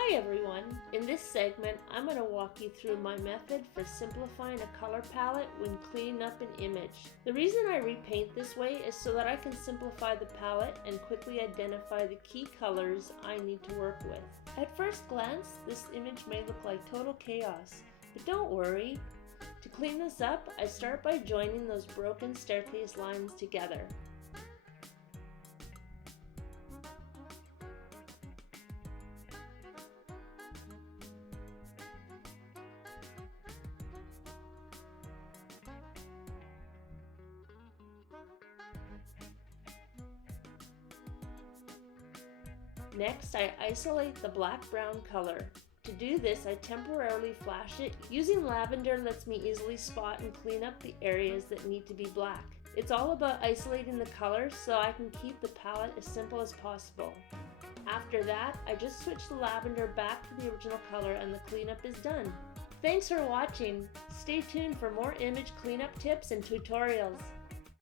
Hi everyone! In this segment, I'm going to walk you through my method for simplifying a color palette when cleaning up an image. The reason I repaint this way is so that I can simplify the palette and quickly identify the key colors I need to work with. At first glance, this image may look like total chaos, but don't worry. To clean this up, I start by joining those broken staircase lines together. Next, I isolate the black-brown color. To do this, I temporarily flash it. Using lavender lets me easily spot and clean up the areas that need to be black. It's all about isolating the color so I can keep the palette as simple as possible. After that, I just switch the lavender back to the original color and the cleanup is done. Thanks for watching. Stay tuned for more image cleanup tips and tutorials.